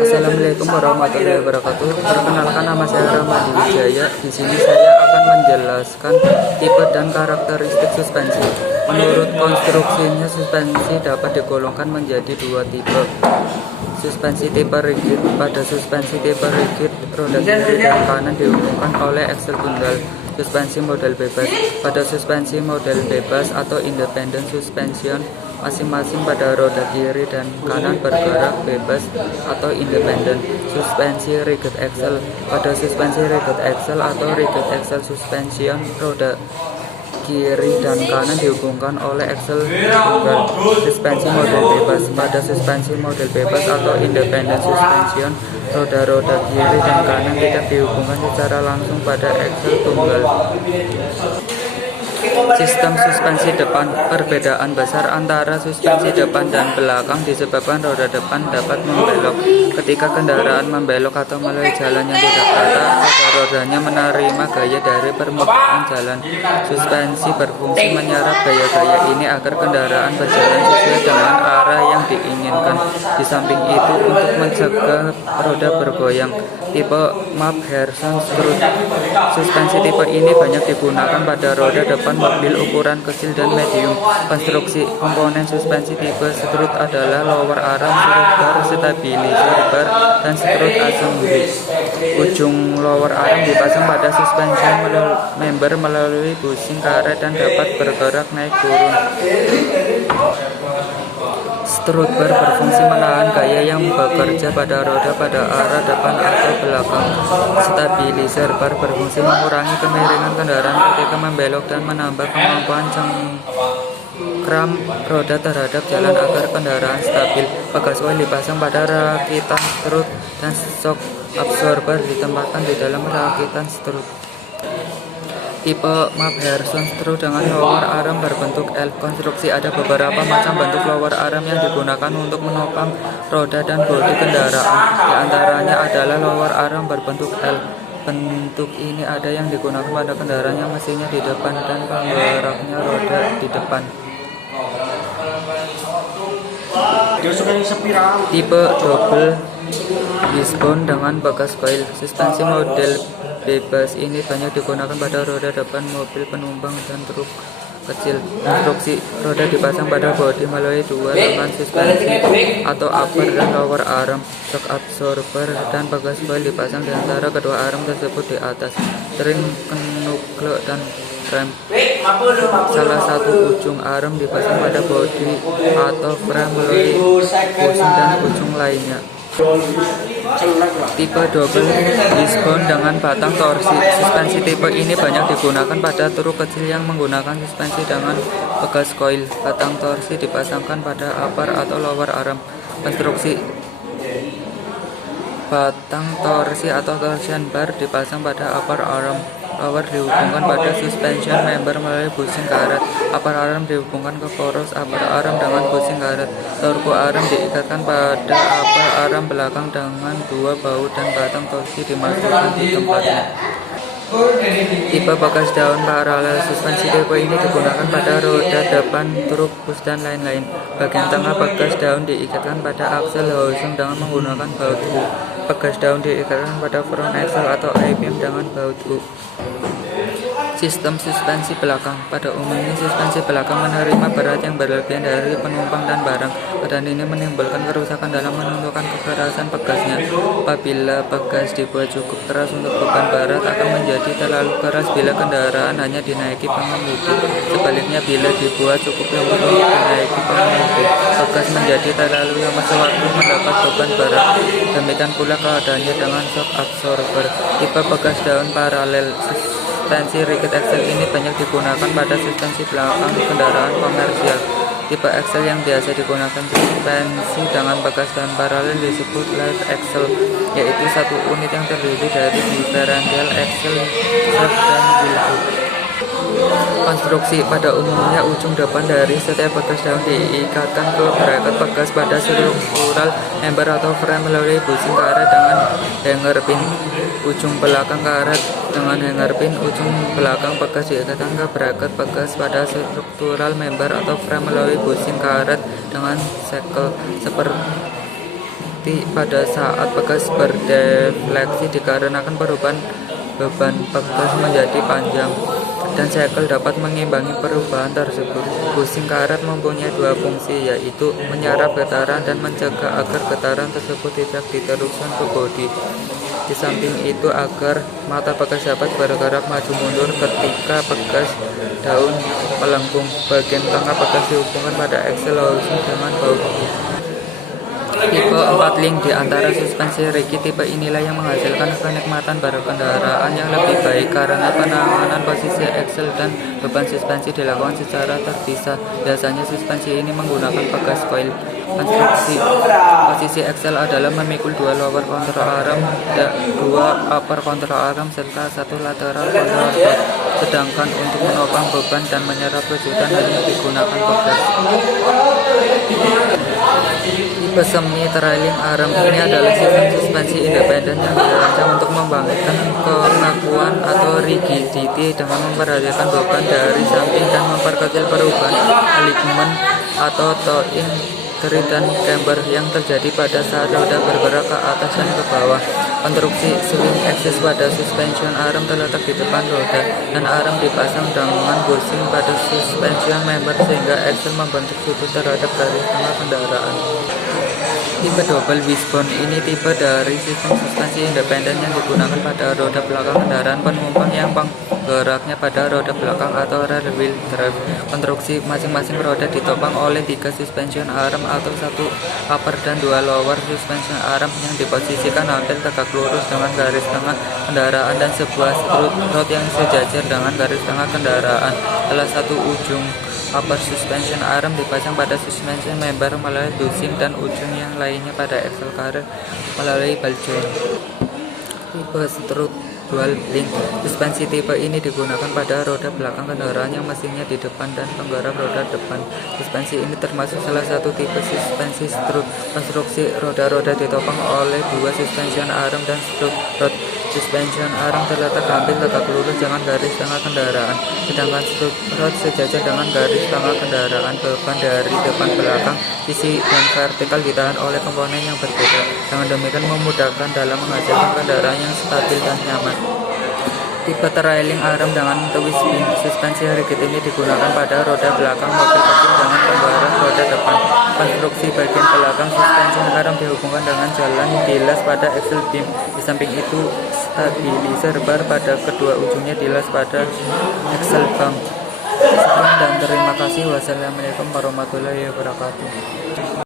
Assalamualaikum warahmatullahi wabarakatuh. Perkenalkan, nama saya Ramadi Wijaya. Di sini saya akan menjelaskan tipe dan karakteristik suspensi. Menurut konstruksinya, suspensi dapat digolongkan menjadi dua tipe. Suspensi tipe rigid. Pada suspensi tipe rigid, roda kiri dan kanan dihubungkan oleh aksel tunggal. Suspensi model bebas. Pada suspensi model bebas atau independent suspension, masing-masing pada roda kiri dan kanan bergerak bebas atau independen. Suspensi rigid axle. Pada suspensi rigid axle atau rigid axle suspension, roda kiri dan kanan dihubungkan oleh aksel tunggal. Suspensi model bebas. Pada suspensi model bebas atau independent suspension, roda-roda kiri dan kanan tidak dihubungkan secara langsung pada aksel tunggal. Sistem suspensi depan. Perbedaan besar antara suspensi depan dan belakang disebabkan roda depan dapat membelok. Ketika kendaraan membelok atau melalui jalan yang tidak rata, roda-rodanya menerima gaya dari permukaan jalan. Suspensi berfungsi menyerap gaya-gaya ini agar kendaraan berjalan sesuai dengan arah yang diinginkan. Di samping itu, untuk mencegah roda bergoyang, tipe Mapherson screw. Suspensi tipe ini banyak digunakan pada roda depan mobil ukuran kecil dan medium. Konstruksi komponen suspensi tipe strut adalah lower arm, strut bar, stabilizer bar, dan strut assembly. Ujung lower arm dipasang pada suspension member melalui bushing karet dan dapat bergerak naik turun. Strut bar berfungsi menahan gaya yang bekerja pada roda pada arah depan atau belakang. Stabilizer bar berfungsi mengurangi kemiringan kendaraan ketika membelok dan menambah kemampuan cengkram roda terhadap jalan agar kendaraan stabil. Pegas oil dipasang pada rakitan strut dan shock absorber ditempatkan di dalam rakitan strut. Tipe Mapherson screw dengan lower arm berbentuk L. Konstruksi. Ada beberapa macam bentuk lower arm yang digunakan untuk menopang roda dan bodi kendaraan. Di antaranya adalah lower arm berbentuk L. Bentuk ini ada yang digunakan pada kendaraan yang mesinnya di depan dan penggeraknya roda di depan. Tipe double wishbone dengan bekas coil. Suspensi model bebas ini banyak digunakan pada roda depan mobil penumpang dan truk kecil. Konstruksi. Roda dipasang pada bodi melalui dua lengan suspensi atau upper dan lower arm. Shock absorber dan bekas coil dipasang di antara kedua arm tersebut di atas. Ring knuckle dan rem. Salah satu ujung arm dipasang pada bodi atau frame melalui bushing dan ujung lainnya. Tipe double wishbone dengan batang torsi. Suspensi tipe ini banyak digunakan pada truk kecil yang menggunakan suspensi dengan bekas coil. Batang torsi dipasangkan pada upper atau lower arm. Konstruksi. Batang torsi atau torsion bar dipasang pada upper arm. Lower dihubungkan pada suspension member melalui bushing karet. Upper arm dihubungkan ke poros upper arm dengan bushing karet. Turbo arm diikatkan pada upper arm belakang dengan dua baut dan batang torsi dimasukkan di tempatnya. Tipe bekas daun paralel. Suspensi tipe ini digunakan pada roda depan truk, bus, dan lain-lain. Bagian tengah bekas daun diikatkan pada aksel housing dengan menggunakan baut U. Bekas daun diikatkan pada front axle atau I-beam dengan baut U. Sistem suspensi belakang. Pada umumnya suspensi belakang menerima berat yang berlebihan dari penumpang dan barang. Keadaan ini menimbulkan kerusakan dalam menentukan kekerasan pegasnya. Apabila pegas dibuat cukup keras untuk beban berat, akan menjadi terlalu keras bila kendaraan hanya dinaiki pengemudi. Sebaliknya, bila dibuat cukup lembut untuk dinaiki pengemudi, pegas menjadi terlalu lemah sewaktu mendapat beban berat. Demikian pula keadaannya dengan shock absorber. Tipe bekas daun paralel. Suspensi rigid axle ini banyak digunakan pada suspensi belakang kendaraan komersial. Tipe axle yang biasa digunakan suspensi dengan bekas daun paralel disebut live axle, yaitu satu unit yang terdiri dari differential axle, shaft, dan wheel hook. Konstruksi. Pada umumnya ujung depan dari setiap bekas daun diikatkan ke bracket bekas pada struktural member atau frame melalui bushing karet dengan hanger pin. Ujung belakang karet dengan hanger pin. Ujung belakang bekas diikatkan ke bracket bekas pada struktural member atau frame melalui bushing karet dengan sekel. berhenti pada saat pegas berdefleksi dikarenakan perubahan beban pegas menjadi panjang, dan segel dapat mengimbangi perubahan tersebut. Busing karet mempunyai dua fungsi, yaitu menyerap getaran dan mencegah agar getaran tersebut tidak diteruskan ke bodi. Di samping itu, agar mata pegas dapat bergerak maju mundur ketika pegas daun melengkung. Bagian tengah pegas dihubungkan pada aksel housing dengan baut. Tipe 4 link di antara suspensi rigid. Tipe inilah yang menghasilkan kenikmatan berkendaraan yang lebih baik karena penanganan posisi aksel dan beban suspensi dilakukan secara terpisah. Biasanya suspensi ini menggunakan pegas coil. Konstruksi posisi aksel adalah memikul dua lower control arm, dua upper control arm, serta satu lateral control arm. Sedangkan untuk menopang beban dan menyerap kejutan hanya digunakan pegas. Tipe semi trailing arm ini adalah sistem suspensi independen yang dirancang untuk membangkitkan kekakuan atau rigidity dengan memperhatikan beban dari samping dan memperkecil perubahan alignment atau toe in dan camber yang terjadi pada saat roda bergerak ke atas dan ke bawah. Konstruksi swing axis pada suspension arm terletak di depan roda, dan arm dipasang dengan bushing pada suspension member sehingga axle membentuk sudut terhadap garis tengah kendaraan. Tipe double wishbone ini tipe dari sistem suspensi independen yang digunakan pada roda belakang kendaraan penumpang yang penggeraknya pada roda belakang atau rear wheel drive. Konstruksi masing-masing roda ditopang oleh 3 suspension arm atau satu upper dan 2 lower suspension arm yang diposisikan hampir tegak lurus dengan garis tengah kendaraan, dan sebuah strut rod yang sejajar dengan garis tengah kendaraan. Salah satu ujung upper suspension arm dipasang pada suspension member melalui bushing, dan ujung yang lainnya pada axle karet melalui ball joint. Tipe strut dual link. Suspensi tipe ini digunakan pada roda belakang kendaraan yang mesinnya di depan dan penggerak roda depan. Suspensi ini termasuk salah satu tipe suspensi strut. Konstruksi roda-roda ditopang oleh 2 suspension arm dan strut rod. Suspension arm terletak hampir tegak lurus dengan garis tengah kendaraan, sedangkan strut rod sejajar dengan garis tengah kendaraan. Beban dari depan, belakang, sisi, dan vertikal ditahan oleh komponen yang berbeda. Dengan demikian memudahkan dalam menghasilkan kendaraan yang stabil dan nyaman. Tipe trailing arm dengan twist beam. Suspensi rigid ini digunakan pada roda belakang mobil kecil dengan penggerak roda depan. Konstruksi bagian belakang suspension arm dihubungkan dengan jalan dilas pada axle beam. Di samping itu, stabilizer bar pada kedua ujungnya dilas pada axle bump. Sekian dan terima kasih. Wassalamualaikum warahmatullahi wabarakatuh.